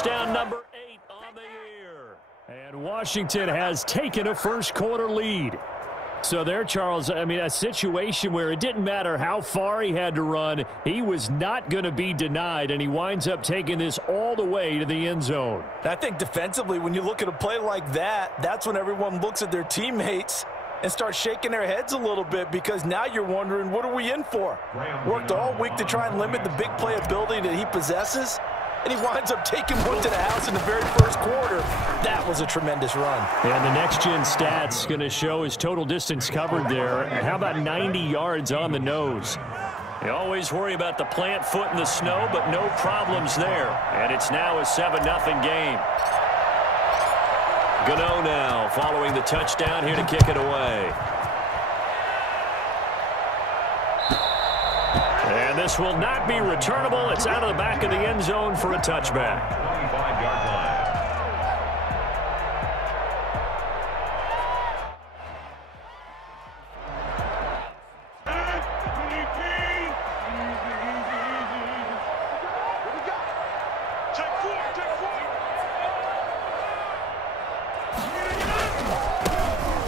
touchdown number 8 on the year. And Washington has taken a first-quarter lead. So there, Charles, I mean, a situation where it didn't matter how far he had to run, he was not going to be denied, and he winds up taking this all the way to the end zone. I think defensively, when you look at a play like that, that's when everyone looks at their teammates and starts shaking their heads a little bit, because now you're wondering, what are we in for? Worked all week to try and limit the big play ability that he possesses, and he winds up taking one to the house in the very first quarter. That was a tremendous run. And the next-gen stats going to show his total distance covered there. How about 90 yards on the nose? You always worry about the plant foot in the snow, but no problems there. And it's now a 7-0 game. Gano now following the touchdown here to kick it away. And this will not be returnable. It's out of the back of the end zone for a touchback. 25-yard line.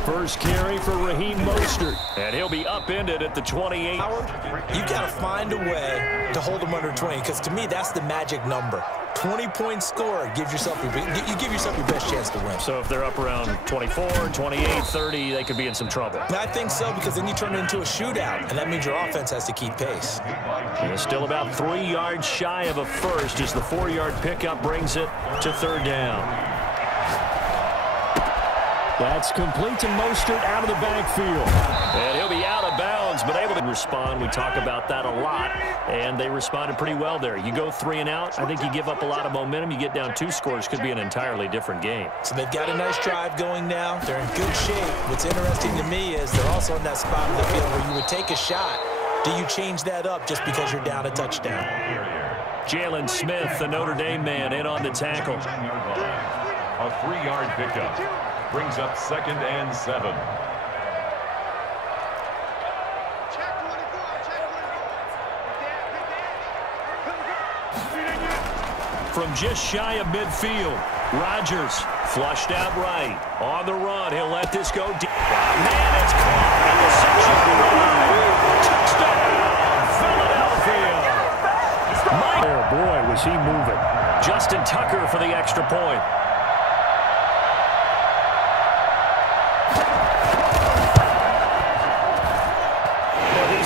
First carry for Raheem Mostert, and he'll be upended at the 28. You got to find a way to hold them under 20, because to me that's the magic number. 20-point score, you give yourself your best chance to win. So if they're up around 24, 28, 30, they could be in some trouble. I think so, because then you turn it into a shootout, and that means your offense has to keep pace. Still about 3 yards shy of a first as the 4-yard pickup brings it to third down. That's complete to Mostert out of the backfield. And he'll be out of bounds, but able to respond. We talk about that a lot, and they responded pretty well there. You go 3 and out, I think you give up a lot of momentum. You get down 2 scores, could be an entirely different game. So they've got a nice drive going now. They're in good shape. What's interesting to me is they're also in that spot in the field where you would take a shot. Do you change that up just because you're down a touchdown? Jalen Smith, the Notre Dame man, in on the tackle. A 3-yard pickup brings up 2nd and 7. From just shy of midfield, Rodgers flushed out right. On the run, he'll let this go deep. Man, it's caught. Interception. Touchdown, Philadelphia. Boy, was he moving. Justin Tucker for the extra point.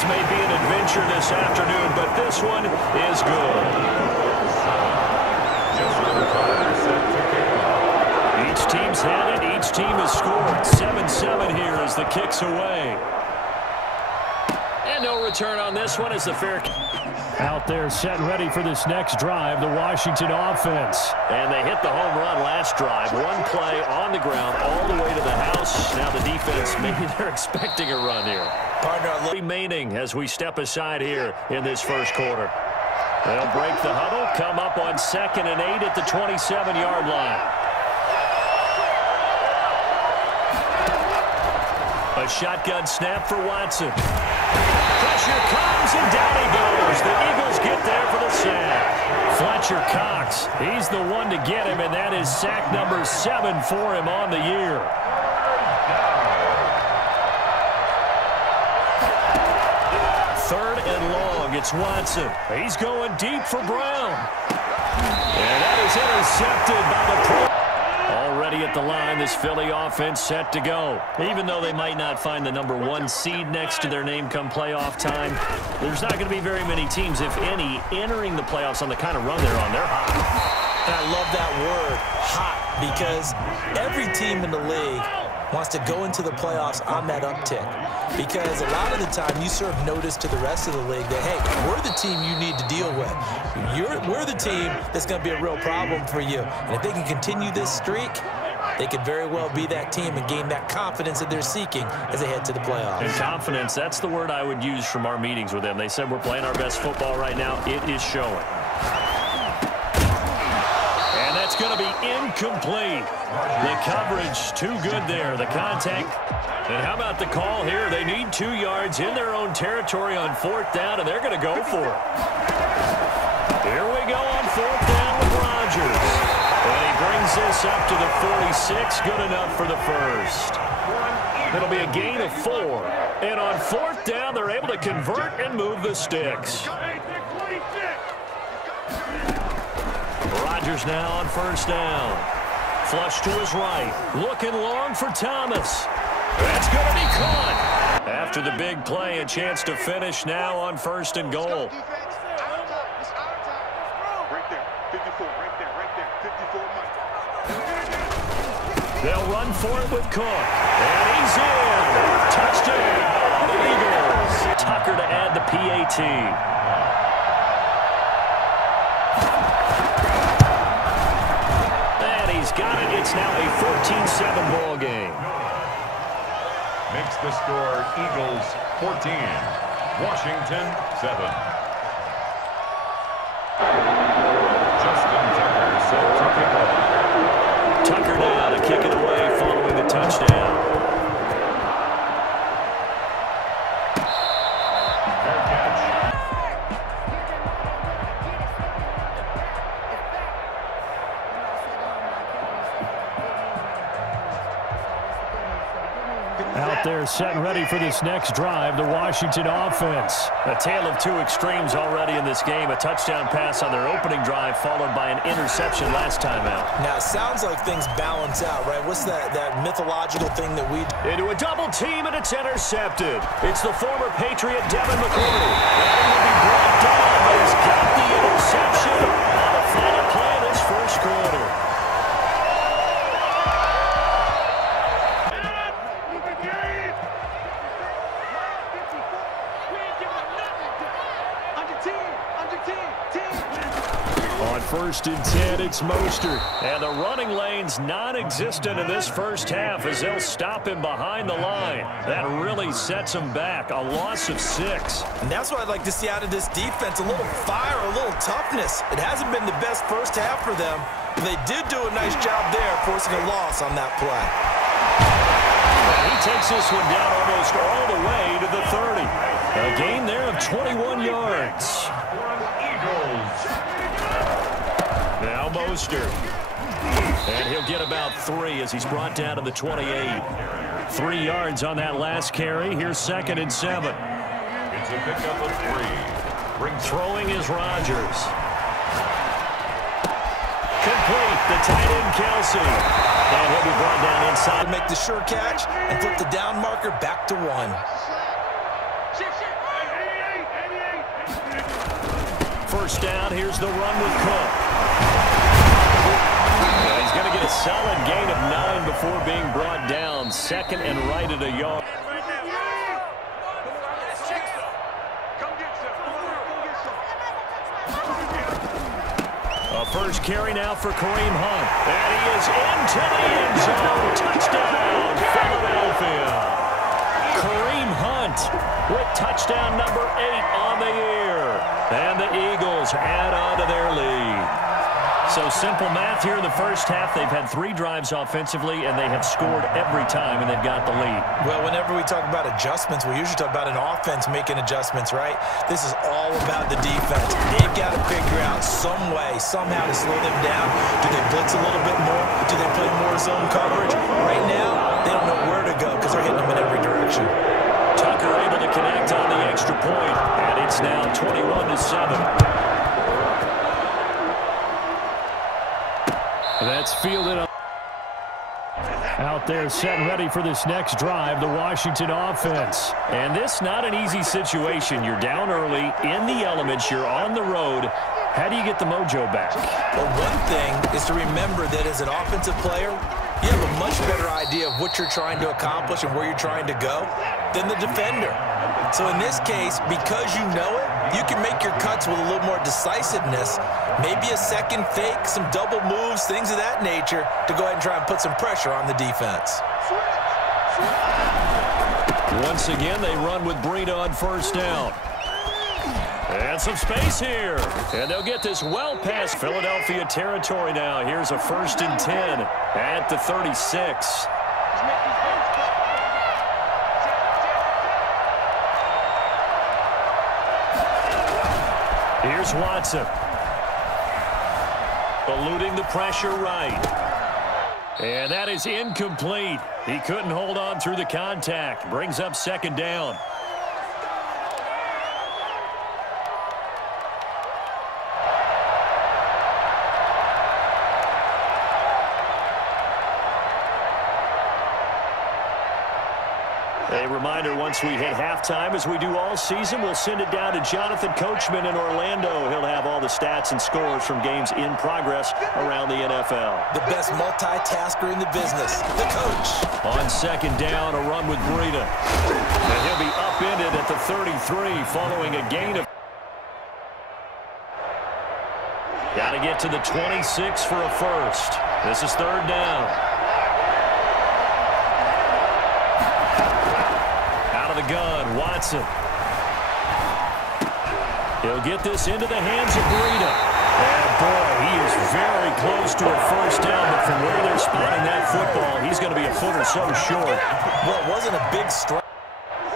May be an adventure this afternoon, but this one is good. Each team's had it. Each team has scored. 7-7 here as the kick's away. And no return on this one as the fair out there set ready for this next drive, the Washington offense. And they hit the home run last drive. One play on the ground all the way to the house. Now the defense, maybe they're expecting a run here. Partner remaining as we step aside here in this first quarter. They'll break the huddle, come up on 2nd and 8 at the 27-yard line. A shotgun snap for Watson. Pressure comes, and down he goes. The Eagles get there for the sack. Fletcher Cox, he's the one to get him, and that is sack number 7 for him on the year. Third and long, it's Watson. He's going deep for Brown. And that is intercepted by the pro. Already at the line, this Philly offense set to go. Even though they might not find the number 1 seed next to their name come playoff time, there's not going to be very many teams, if any, entering the playoffs on the kind of run they're on. They're hot. And I love that word, hot, because every team in the league wants to go into the playoffs on that uptick. Because a lot of the time you serve notice to the rest of the league that, hey, we're the team you need to deal with. We're the team that's going to be a real problem for you. And if they can continue this streak, they could very well be that team and gain that confidence that they're seeking as they head to the playoffs. And confidence, that's the word I would use from our meetings with them. They said we're playing our best football right now. It is showing. And that's going to be incomplete. The coverage too good there. The contact. And how about the call here? They need 2 yards in their own territory on 4th down, and they're going to go for it. Here we go on 4th down with Rodgers. this up to the 46. Good enough for the first. It'll be a gain of 4. And on 4th down, they're able to convert and move the sticks. Rodgers now on 1st down. Flush to his right. Looking long for Thomas. That's going to be caught. After the big play, a chance to finish now on 1st and goal. They'll run for it with Cook. And he's in. Touchdown, Eagles. Tucker to add the PAT. And he's got it. It's now a 14-7 ball game. Makes the score Eagles 14, Washington 7. Justin Tucker set to kick off. Tucker now to kick it away following the touchdown. Fair catch. Out there set and ready for this next drive, the Washington offense. A tale of 2 extremes already in this game. A touchdown pass on their opening drive followed by an interception last time out. Now, it sounds like things balance out, right? What's that mythological thing that we... Into a double team, and it's intercepted. It's the former Patriot Devin McCourty. That will be brought down, but he's got the interception on the final play of this first quarter. On 1st and 10, it's Mostert. And the running lane's non-existent in this first half as they'll stop him behind the line. That really sets him back. A loss of 6. And that's what I'd like to see out of this defense. A little fire, a little toughness. It hasn't been the best first half for them, but they did do a nice job there forcing a loss on that play. And he takes this one down almost all the way to the 30. A gain there of 21 yards. Now Mostert. And he'll get about 3 as he's brought down to the 28. 3 yards on that last carry. Here's 2nd and 7. It's a pickup of 3. Throwing is Rodgers. Complete. The tight end, Kelsey. And he'll be brought down inside. Make the sure catch and flip the down marker back to 1. First down, here's the run with Cook. He's going to get a solid gain of 9 before being brought down. 2nd and right at a yard. A first carry now for Kareem Hunt. And he is into the end zone. Touchdown, Philadelphia. Kareem Hunt with touchdown number 8 on the year. And the Eagles add on to their lead. So simple math here in the first half. They've had 3 drives offensively, and they have scored every time, and they've got the lead. Well, whenever we talk about adjustments, we usually talk about an offense making adjustments, right? This is all about the defense. They've got to figure out some way, somehow to slow them down. Do they blitz a little bit more? Do they play more zone coverage? Right now, they don't know where to go because they're hitting them in every direction. Tucker able to connect on the extra point, and it's now 21-7. That's fielded up. Out there set and ready for this next drive, the Washington offense. And this not an easy situation. You're down early, in the elements, you're on the road. How do you get the mojo back? Well, one thing is to remember that as an offensive player, you have a much better idea of what you're trying to accomplish and where you're trying to go than the defender. So in this case, because you know it, you can make your cuts with a little more decisiveness, maybe a second fake, some double moves, things of that nature, to go ahead and try and put some pressure on the defense. Once again, they run with Breida on first down. And some space here. And they'll get this well past Philadelphia territory now. Here's a 1st and 10 at the 36. Here's Watson. Eluding the pressure right. And that is incomplete. He couldn't hold on through the contact. Brings up second down. A reminder, once we hit halftime, as we do all season, we'll send it down to Jonathan Coachman in Orlando. He'll have all the stats and scores from games in progress around the NFL. The best multitasker in the business, the coach. On second down, a run with Breida. And he'll be upended at the 33 following a gain of... Got to get to the 26 for a first. This is third down. The gun, Watson. He'll get this into the hands of Breida. And boy, he is very close to a first down, but from where they're spotting that football, he's going to be a foot or so short. Well, it wasn't a big strike.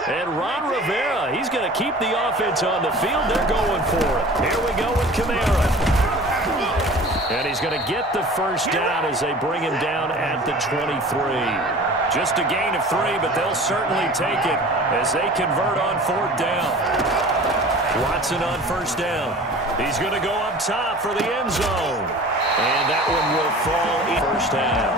And Ron Rivera, he's going to keep the offense on the field. They're going for it. Here we go with Kamara. And he's going to get the first down as they bring him down at the 23. Just a gain of 3, but they'll certainly take it as they convert on fourth down. Watson on first down. He's going to go up top for the end zone. And that one will fall in first half.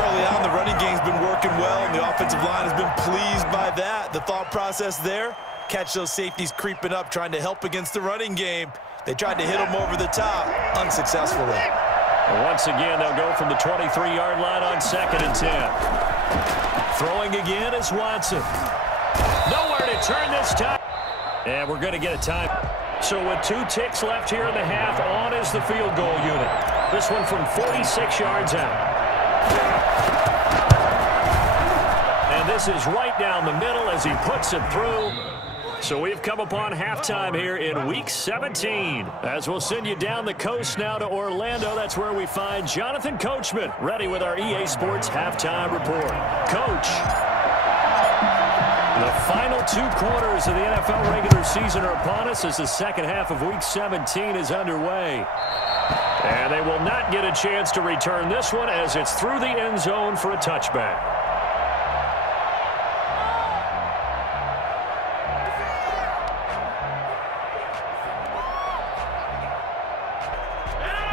Early on, the running game's been working well, and the offensive line has been pleased by that. The thought process there, catch those safeties creeping up, trying to help against the running game. They tried to hit them over the top, unsuccessfully. And once again, they'll go from the 23-yard line on 2nd and 10. Throwing again is Watson. Nowhere to turn this time. And we're going to get a time. So with 2 ticks left here in the half, on is the field goal unit. This one from 46 yards out. And this is right down the middle as he puts it through. So we've come upon halftime here in Week 17. As we'll send you down the coast now to Orlando, that's where we find Jonathan Coachman, ready with our EA Sports Halftime Report. Coach, the final 2 quarters of the NFL regular season are upon us as the second half of Week 17 is underway. And they will not get a chance to return this one as it's through the end zone for a touchback.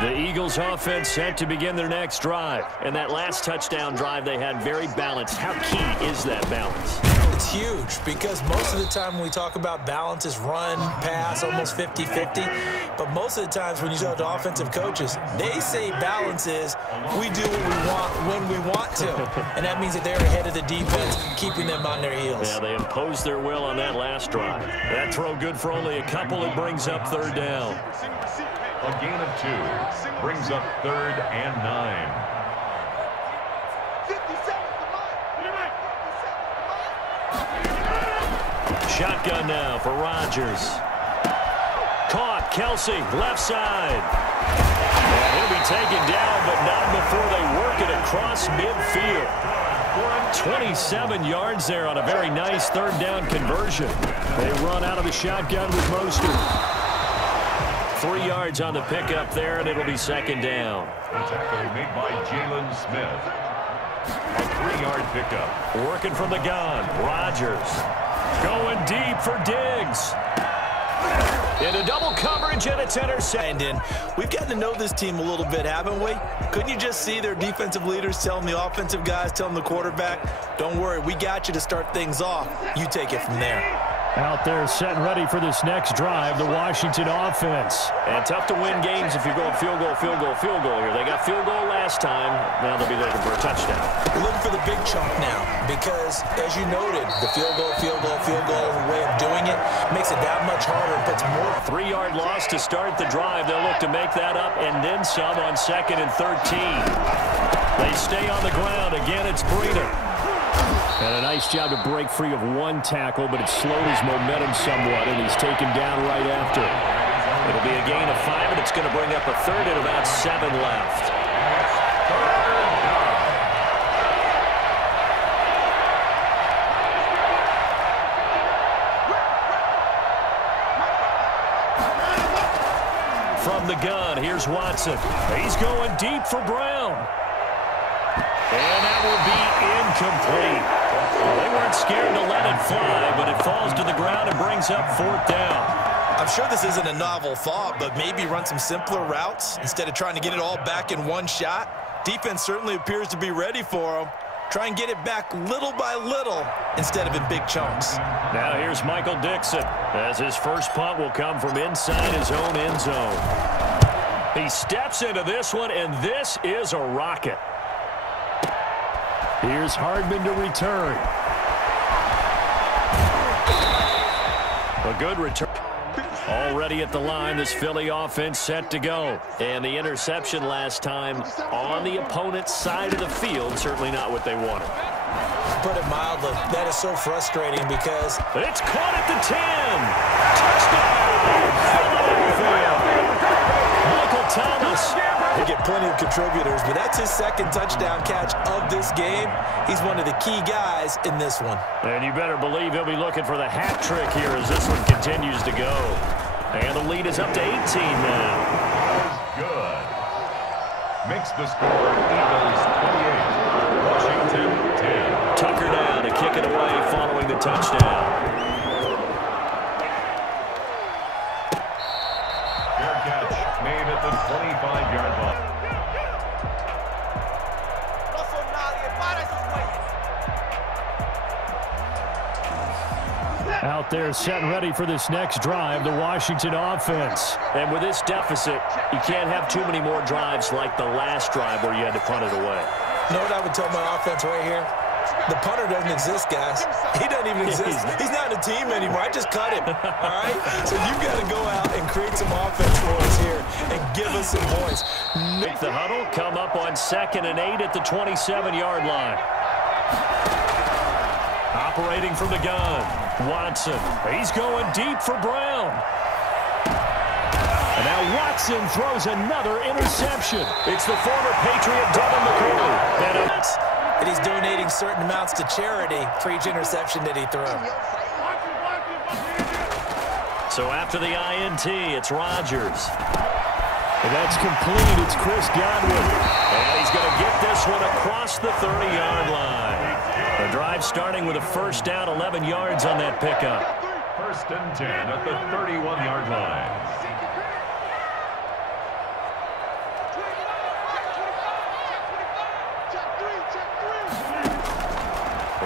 The Eagles offense set to begin their next drive. And that last touchdown drive they had very balanced. How key is that balance? It's huge because most of the time when we talk about balance is run, pass, almost 50-50. But most of the times when you talk to offensive coaches, they say balance is we do what we want when we want to. And that means that they're ahead of the defense, keeping them on their heels. Yeah, they imposed their will on that last drive. That throw good for only a couple. It brings up third down. A gain of 2 brings up 3rd and 9. Shotgun now for Rodgers. Caught, Kelsey, left side. And he'll be taken down, but not before they work it across midfield. 27 yards there on a very nice third down conversion. They run out of the shotgun with Mostert. 3 yards on the pickup there, and it'll be second down. The tackle made by Jalen Smith. A 3-yard pickup. Working from the gun, Rodgers. Going deep for Diggs. Into double coverage, and it's intercepted. We've gotten to know this team a little bit, haven't we? Couldn't you just see their defensive leaders telling the offensive guys, telling the quarterback, don't worry, we got you to start things off. You take it from there. Out there set and ready for this next drive, the Washington offense. And tough to win games if you're going field goal, field goal, field goal here. They got field goal last time. Now they'll be looking for a touchdown. We're looking for the big chunk now because, as you noted, the field goal, way of doing it makes it that much harder and puts more. 3-yard loss to start the drive. They'll look to make that up and then some on 2nd and 13. They stay on the ground. Again, it's Breida. And a nice job to break free of 1 tackle, but it slowed his momentum somewhat, and he's taken down right after. It'll be a gain of 5, and it's going to bring up a third and about 7 left. From the gun, here's Watson. He's going deep for Brown. And that will be incomplete. They weren't scared to let it fly, but it falls to the ground and brings up 4th down. I'm sure this isn't a novel thought, but maybe run some simpler routes instead of trying to get it all back in one shot. Defense certainly appears to be ready for them. Try and get it back little by little instead of in big chunks. Now here's Michael Dixon as his first punt will come from inside his own end zone. He steps into this one, and this is a rocket. Here's Hardman to return. A good return. Already at the line, this Philly offense set to go. And the interception last time on the opponent's side of the field, certainly not what they wanted. Put it mildly, that is so frustrating because it's caught at the 10. Touchdown! Michael Thomas. They get plenty of contributors, but that's his second touchdown catch of this game. He's one of the key guys in this one. And you better believe he'll be looking for the hat trick here as this one continues to go. And the lead is up to 18 now. Good. Makes the score Eagles 28, Washington 10. Tucker down to kick it away following the touchdown. Fair catch made at the 25-yard line. Out there set and ready for this next drive, the Washington offense. And with this deficit, you can't have too many more drives like the last drive where you had to punt it away. You know what I would tell my offense right here? The punter doesn't exist, guys. He doesn't even exist. He's not in a team anymore. I just cut him, all right? So you've got to go out and create some offense for us here and give us some points. Make the huddle, come up on 2nd and 8 at the 27-yard line. Operating from the gun, Watson. He's going deep for Brown. And now Watson throws another interception. It's the former Patriot Devin McCourty. And he's donating certain amounts to charity for each interception that he threw. So after the INT, it's Rodgers. And that's complete. It's Chris Godwin. And he's going to get this one across the 30-yard line. The drive starting with a first down, 11 yards on that pickup. 1st and 10 at the 31-yard line.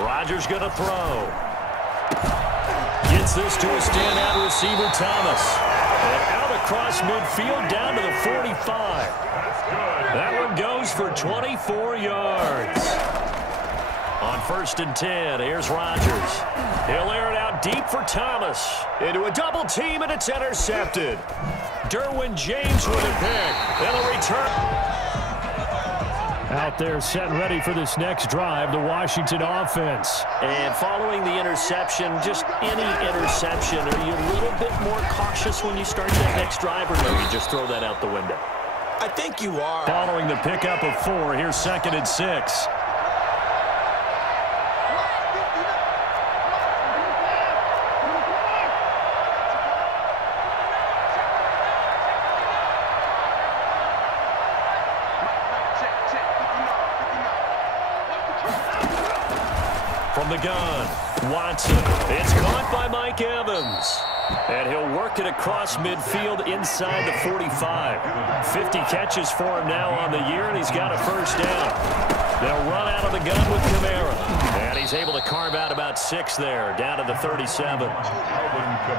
Rodgers going to throw. Gets this to a standout receiver, Thomas. And out across midfield down to the 45. That one goes for 24 yards. On 1st and 10, here's Rodgers. He'll air it out deep for Thomas. Into a double team, and it's intercepted. Derwin James with a pick. And a return. Out there set and ready for this next drive, the Washington offense. And following the interception, just any interception, are you a little bit more cautious when you start that next drive, or no, you just throw that out the window? I think you are. Following the pickup of 4, here's 2nd and 6. From the gun, Watson. It's caught by Mike Evans. And he'll work it across midfield inside the 45. 50 catches for him now on the year, and he's got a first down. They'll run out of the gun with Kamara. And he's able to carve out about 6 there, down to the 37.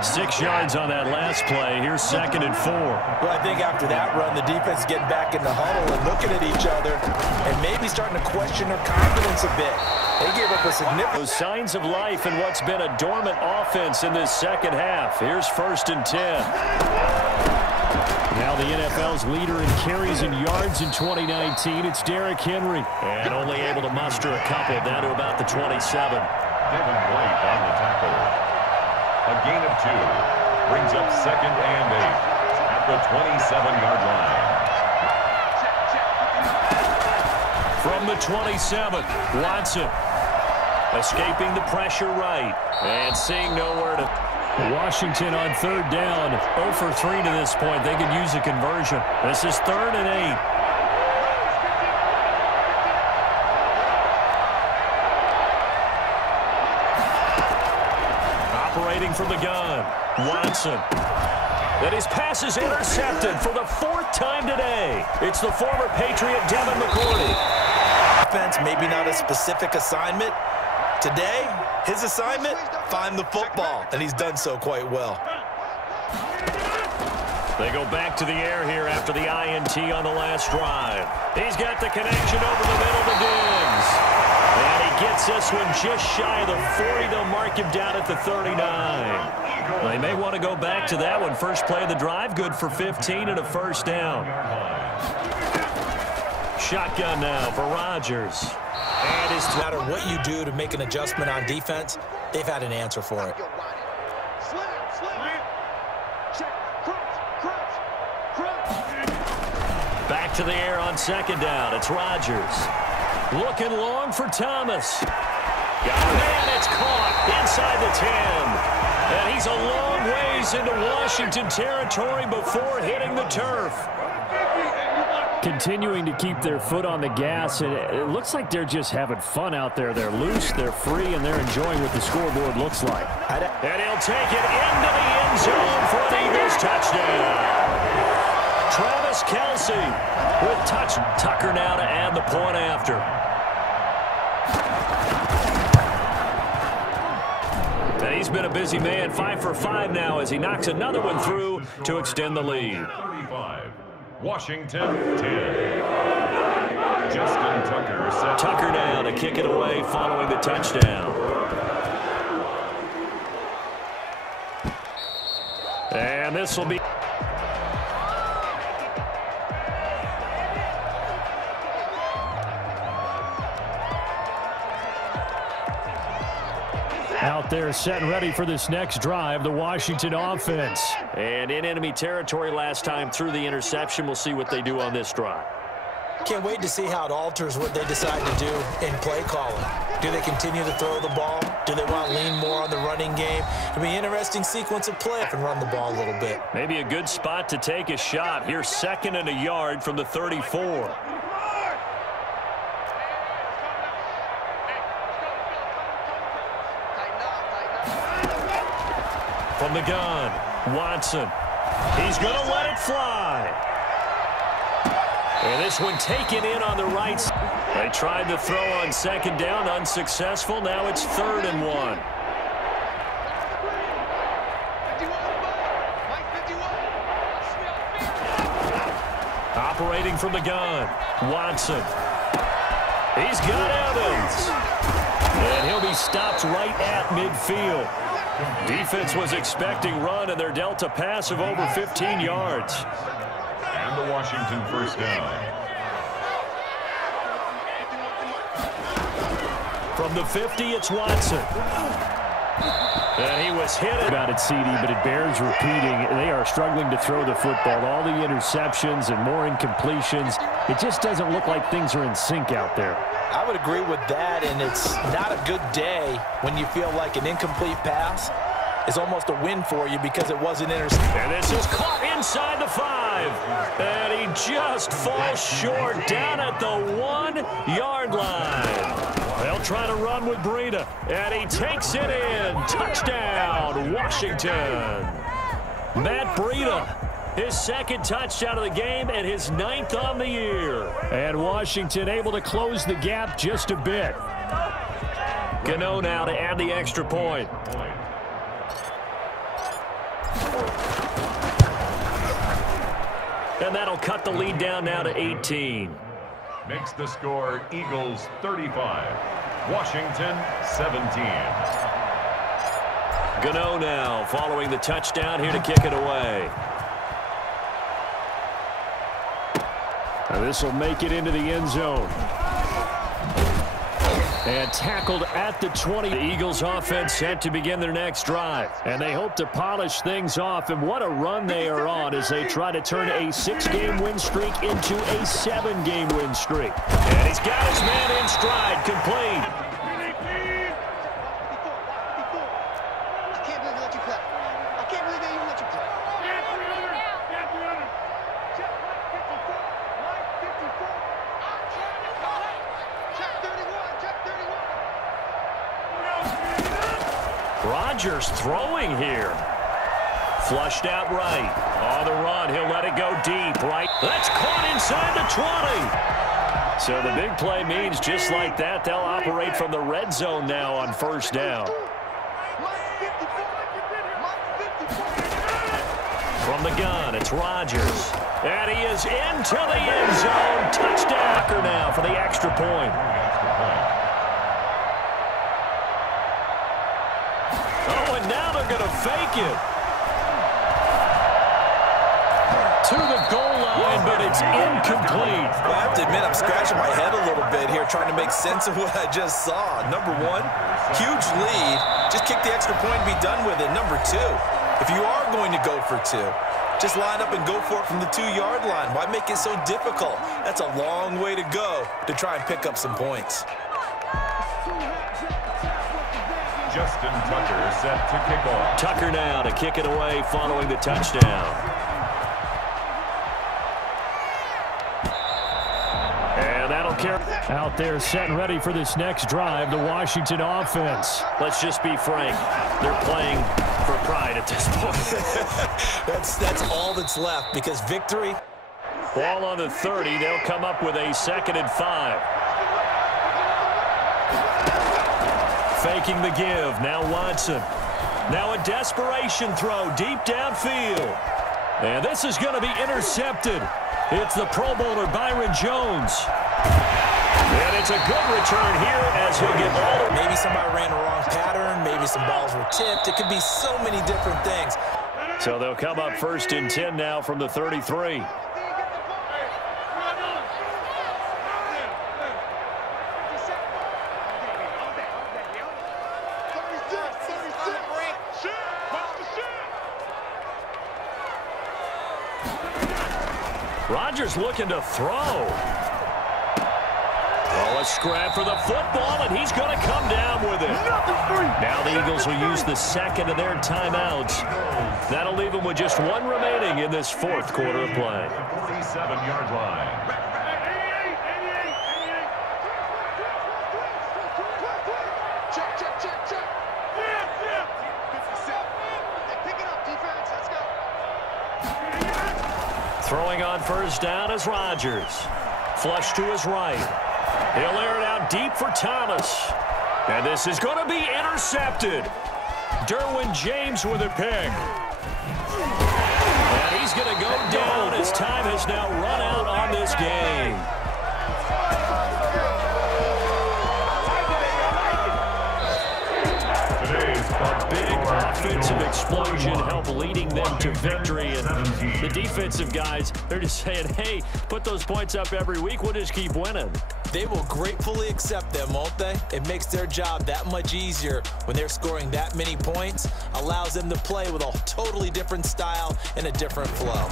6 yards on that last play. Here's 2nd and 4. Well, I think after that run, the defense is getting back in the huddle and looking at each other and maybe starting to question their confidence a bit. They gave up a significant... Those signs of life in what's been a dormant offense in this second half. Here's 1st and 10. Now the NFL's leader in carries and yards in 2019. It's Derrick Henry. And only able to muster a couple down to about the 27. Devin White on the tackle. A gain of 2. Brings up 2nd and 8 at the 27-yard line. From the 27, Watson escaping the pressure right and seeing nowhere to... Washington on 3rd down, 0 for 3 to this point. They could use a conversion. This is 3rd and 8. Operating from the gun, Watson. And his pass is intercepted for the 4th time today. It's the former Patriot Devin McCourty. Defense, maybe not a specific assignment. Today, his assignment, find the football, and he's done so quite well. They go back to the air here after the INT on the last drive. He's got the connection over the middle to Diggs. And he gets this one just shy of the 40. They'll mark him down at the 39. They may want to go back to that one. First play of the drive, good for 15 and a first down. Shotgun now for Rodgers. And no matter what you do to make an adjustment on defense, they've had an answer for it. Back to the air on second down. It's Rodgers. Looking long for Thomas. Got it, and it's caught inside the 10. And he's a long ways into Washington territory before hitting the turf. Continuing to keep their foot on the gas, and it looks like they're just having fun out there. They're loose, they're free, and they're enjoying what the scoreboard looks like. And he'll take it into the end zone for the Eagles touchdown. Travis Kelce with touch. Tucker now to add the point after. And he's been a busy man, 5 for 5 now as he knocks another one through to extend the lead. 35. Washington 10. Justin Tucker set. Tucker now to kick it away following the touchdown. And this will be. Out there set and ready for this next drive, the Washington offense. And in enemy territory last time through the interception. We'll see what they do on this drive. Can't wait to see how it alters what they decide to do in play calling. Do they continue to throw the ball? Do they want to lean more on the running game? It'll be an interesting sequence of play and run the ball a little bit. Maybe a good spot to take a shot. Here's 2nd and a yard from the 34. From the gun, Watson. He's going to let it fly. And this one taken in on the right side. They tried to throw on second down, unsuccessful. Now it's 3rd and 1. Operating from the gun, Watson. He's got Evans. And he'll be stopped right at midfield. Defense was expecting run, and they're dealt a pass of over 15 yards. And the Washington first down. From the 50, it's Watson. And he was hit About it, CD, but it bears repeating. They are struggling to throw the football. All the interceptions and more incompletions. It just doesn't look like things are in sync out there. I would agree with that, and it's not a good day when you feel like an incomplete pass is almost a win for you because it wasn't intercepted. And this is caught inside the 5. And he just falls short down at the 1-yard line. They'll try to run with Breida. And he takes it in. Touchdown, Washington. Matt Breida, his 2nd touchdown of the game and his 9th on the year. And Washington able to close the gap just a bit. Gano now to add the extra point. And that'll cut the lead down now to 18. Makes the score Eagles 35. Washington 17. Gano now following the touchdown here to kick it away. And this will make it into the end zone. And tackled at the 20. The Eagles offense set to begin their next drive. And they hope to polish things off. And what a run they are on as they try to turn a 6-game win streak into a 7-game win streak. And he's got his man in stride, complete. Rodgers throwing here. Flushed out right. On the run, he'll let it go deep, right? That's caught inside the 20. So the big play means just like that, they'll operate from the red zone now on first down. From the gun, it's Rodgers. And he is into the end zone. Touchdown now for the extra point. Oh, and now they're going to fake it. To the goal line, but it's incomplete. Well, I have to admit, I'm scratching my head a little bit here trying to make sense of what I just saw. Number one, huge lead. Just kick the extra point and be done with it. Number two, if you are going to go for two, just line up and go for it from the 2-yard line. Why make it so difficult? That's a long way to go to try and pick up some points. Justin Tucker set to kick off. Tucker now to kick it away following the touchdown. And that'll carry. Out there set and ready for this next drive, the Washington offense. Let's just be frank. They're playing for pride at this point. That's all that's left because victory. Ball on the 30. They'll come up with a 2nd and 5. Faking the give. Now Watson. Now a desperation throw deep downfield. And this is going to be intercepted. It's the Pro Bowler Byron Jones. And it's a good return here as he'll get all. Maybe somebody ran a wrong pattern. Maybe some balls were tipped. It could be so many different things. So they'll come up 1st and 10 now from the 33. Rodgers looking to throw. Well, a scrap for the football, and he's going to come down with it. Now the Eagles will use the 2nd of their timeouts. That'll leave them with just 1 remaining in this 4th quarter of play. 47-yard line. Throwing on first down is Rodgers. Flush to his right. He'll air it out deep for Thomas. And this is going to be intercepted. Derwin James with a pick. And he's going to go down as time has now run out on this game. A big offensive explosion helped leading them to victory. And the defensive guys, they're just saying, hey, put those points up every week. We'll just keep winning. They will gratefully accept them, won't they? It makes their job that much easier when they're scoring that many points. Allows them to play with a totally different style and a different flow.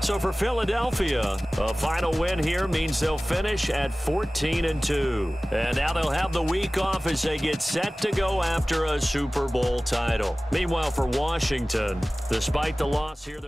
So for Philadelphia, a final win here means they'll finish at 14-2. And now they'll have the week off as they get set to go after a Super Bowl title. Meanwhile, for Washington, despite the loss here, they're